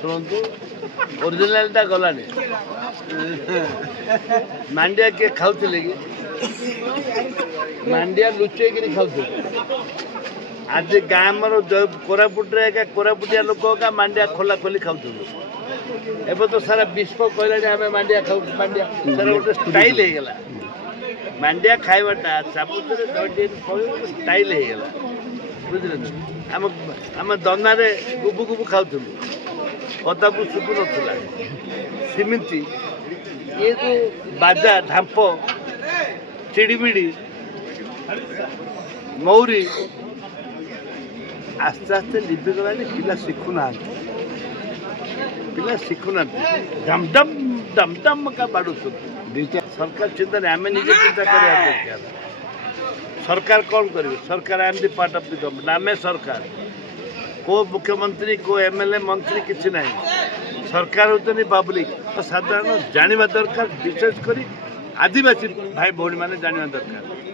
शुणु ओरिजिनालटा गलानी मांडिया किए खाऊले कि मांडिया लुचेक खाऊ आज गाँव कोरापुटे कोरापुटिया लोक का मांडिया खोला खोली खाऊ एवं तो सारा विश्व कहला आम मांडिया खाऊ मांडिया सारा गोटे स्टाइल होगा मांडिया खाइबाटा चापुतर स्टाइल होगा बुझे आम दना गुबु गुबु खाऊ पदापु शुभु ना सिमिति ये जो बाजा ढांप चिड़ीमिड़ी मौरी आस्ते आस्ते लिभिगला पिला शिखुना डम डम डम डम का बाड़ू सरकार चिंता नहीं आम निजे चिंता कर सरकार कौन करेंगे सरकार I am the part of the government आम सरकार को मुख्यमंत्री को एमएलए मंत्री किसी ना सरकार होती पब्लिक साधारण जानवा दरकार विशेषकर आदिवासी भाई भौणी मैंने जानवा दरकार।